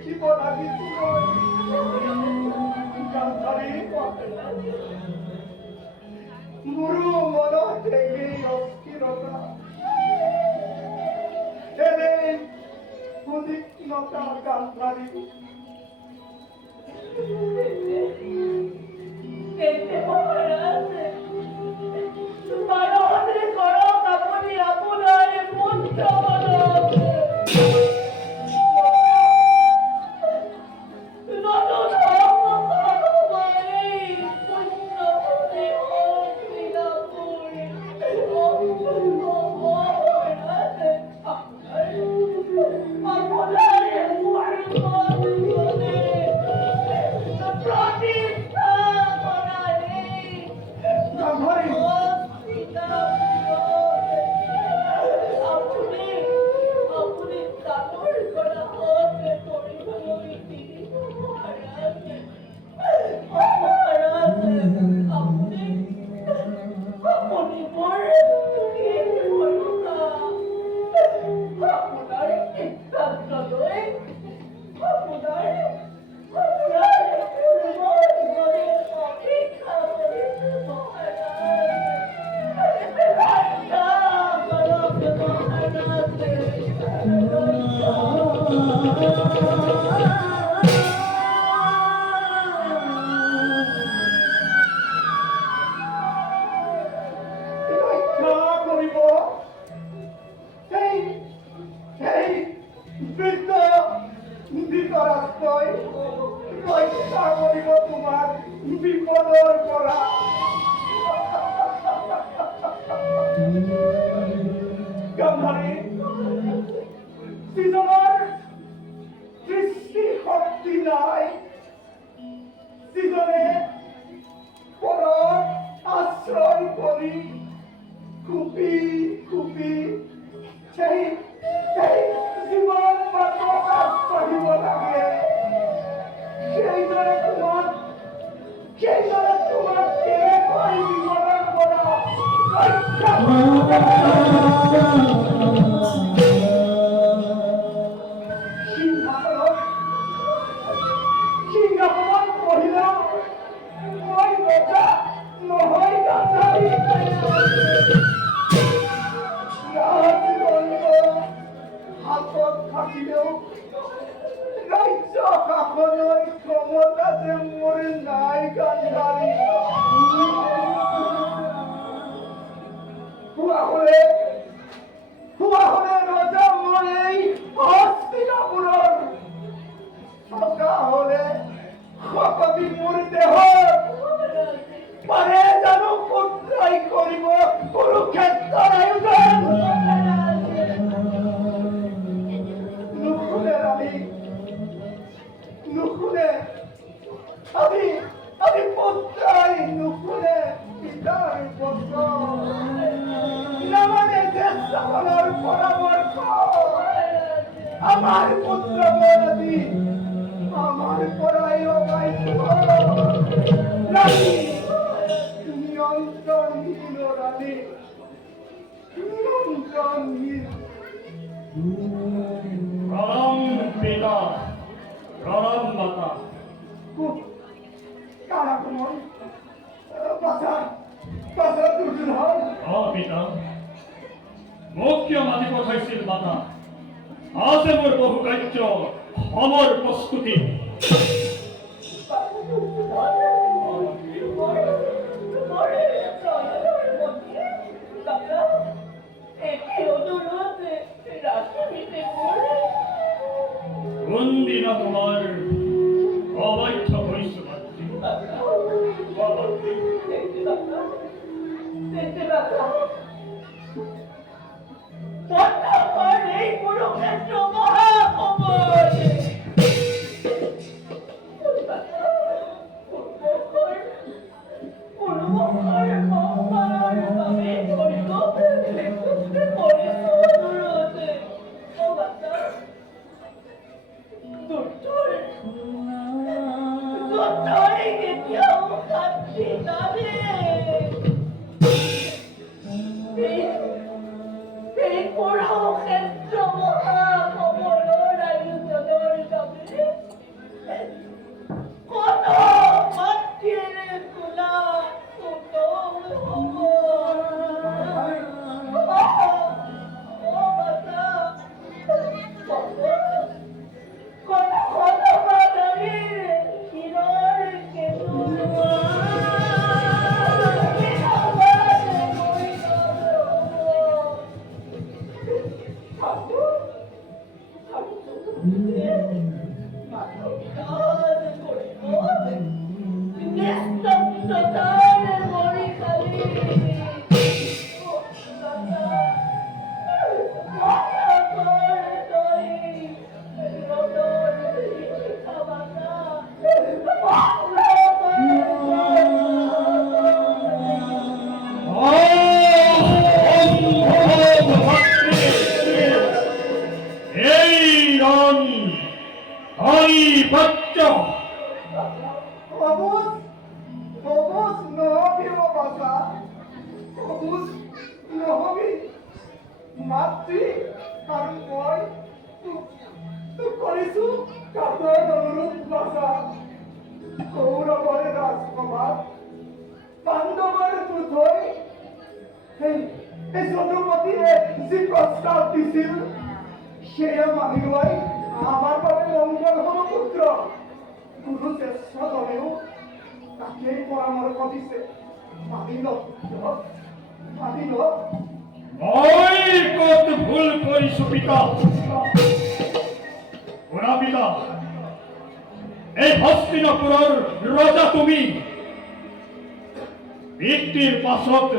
দেখিব গান্ধারী মুরু মন থেকে অস্থিরতা এনে উদ্বিগ্নতা ভাবে আমার পুত্র বলবি আমার পরায় রানী তুমি অন্তর্হীন রানী তুমি অন্তর্হীন মুখ্য মালিক হয়েছিল মাতা আছে মোর বহু কার্য আমার প্রস্তুতি। বন্দিনা তোমার অবাধ্য হইস দেখতে পাচ্ছ এই কোনো ক্ষেত্রে সত্য অবশ্য আমার কথিছে ভুল করিছো পিতা। ওরা পিতা, এই হস্তিনপুরের রজা তুমি। ব্যক্তির পাছত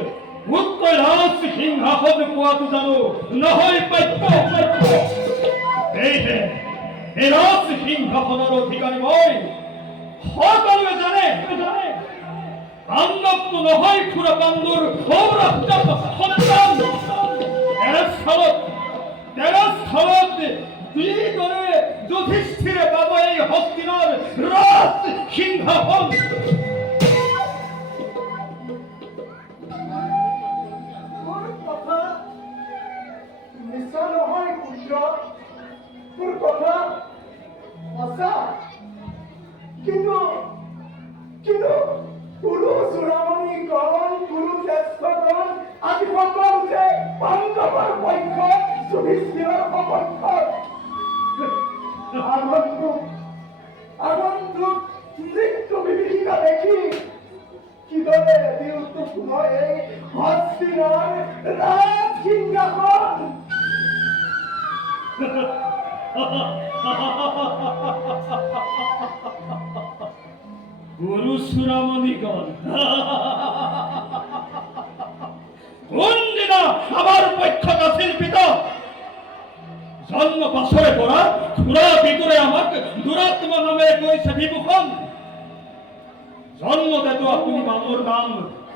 উত্তৰাজ সিংহাসন পোৱাটো জানো নহয় প্ৰাপ্য প্ৰাপ্য সেয়েহে এই ৰাজ সিংহাসনৰ অধিকাৰী মই। সকলোৱে জানে জানে। পাণ্ডৱটো নহয় খুৰা পাণ্ডুৰ সৌরাষ্ট্র সন্তান। তেনে স্থলত তেনে স্থলত যিদৰে যুধিষ্ঠিৰে পাব এই হস্তিনার ৰাজ সিংহাসন। গুরু সুরামণিগণ। কোনদিনা আমার পক্ষত আছিল পিতা জন্ম পাছৰে পৰা খুৰা ভিতৰে আমাক দুৰাত্মা নামেৰে কৈছে বিভূষণ জন্মতেতো আপুনি মানুহৰ নাম।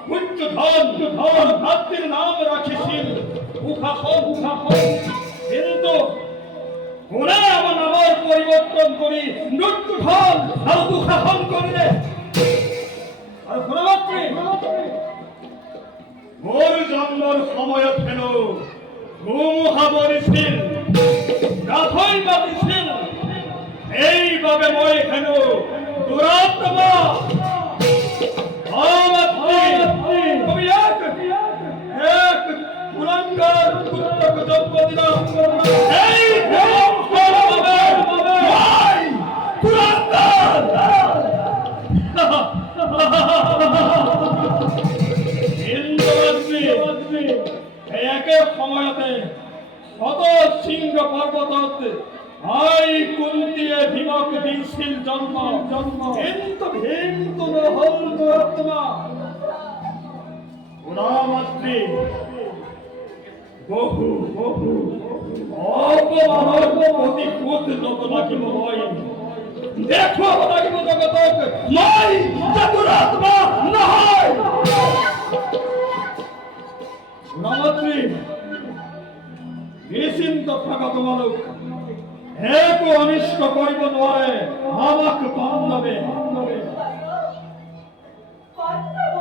সূৰ্য ধন ধন ভাতৃৰ নাম ৰাখিছিল উশাসন উশাসন কিন্তু পৰিৱৰ্তন কৰি মৃত্যু ধন আৰু দুঃশাসন কৰিলে আৰু শুনামাত্ৰী মোৰ জন্মৰ সময়ত হেনো ধুমুহা বলিছিল গাথৈ বাজিছিল সেইবাবে মই হেনো অমাত্ৰী এক কুলাঙ্গার পুত্রকে জন্ম দিলাম। শত সিংহ পৰ্বতত আই কুন্তিয়ে ভীমক দিছিল জন্ম। জন্ম কিন্তু ভীমটো নহল পুরামাত্রী বহু বহু। অপমানৰ প্ৰতি ক্ৰোধ ল'ব লাগিব মই দেখুৱাব লাগিব জগতক। মই চতুৰাত্মা নহয় নিশ্চিন্ত থাকা তোমালোক একো অনিষ্ট কৰিব নোৱাৰে আমাক পাণ্ডৱে পাণ্ডৱে পাণ্ডৱৰ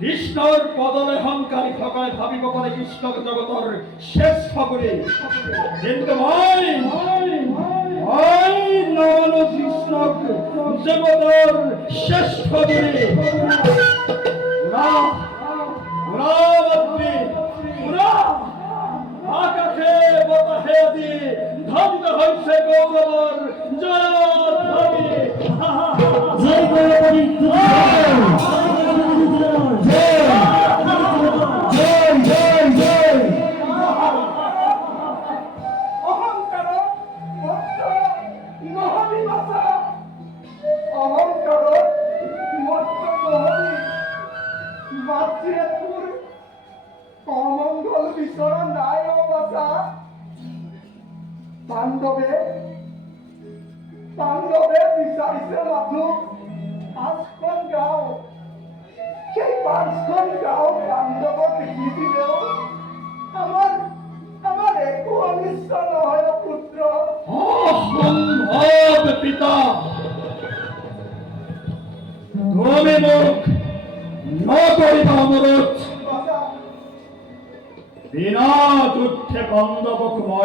কৃষ্ণৰ পদলৈ সংকাৰী সকলে ভাবিব পাৰে কৃষ্ণক জগতৰ শ্ৰেষ্ঠ বুলি কিন্তু শ্ৰেষ্ঠ বুলি উৰা উৰামাত্ৰী উৰা আকাশে বতাহে আদি ধ্বংস হৈছে গৌৰৱৰ জয় জয় জয়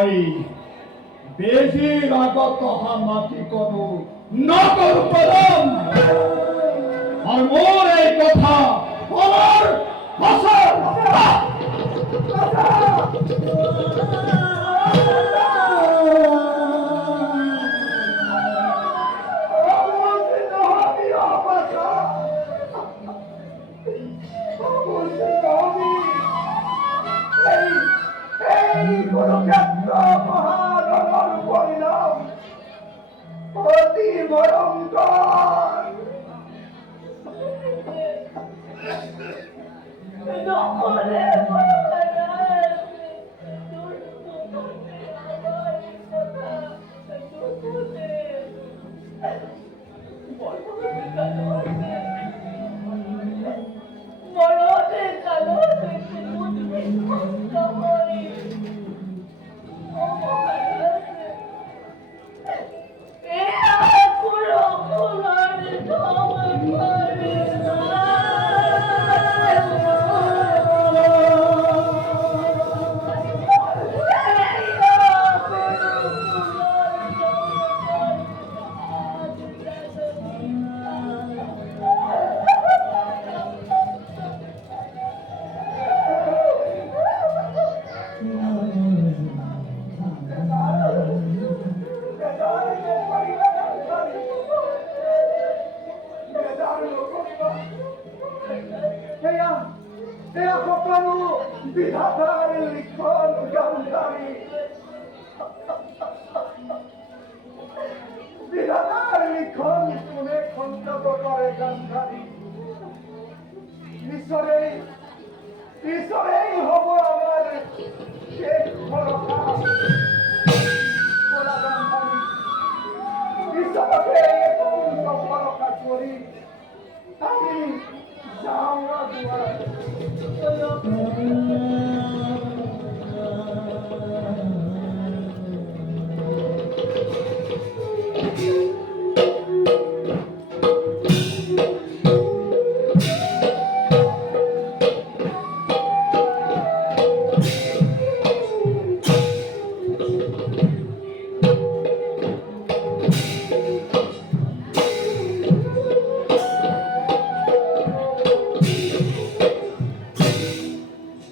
নাই। বেজি রাগত হা মাটি করু নগর পরম আর মোর এই কথা আমার ফসল ভয়ঙ্কর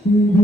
Uhum.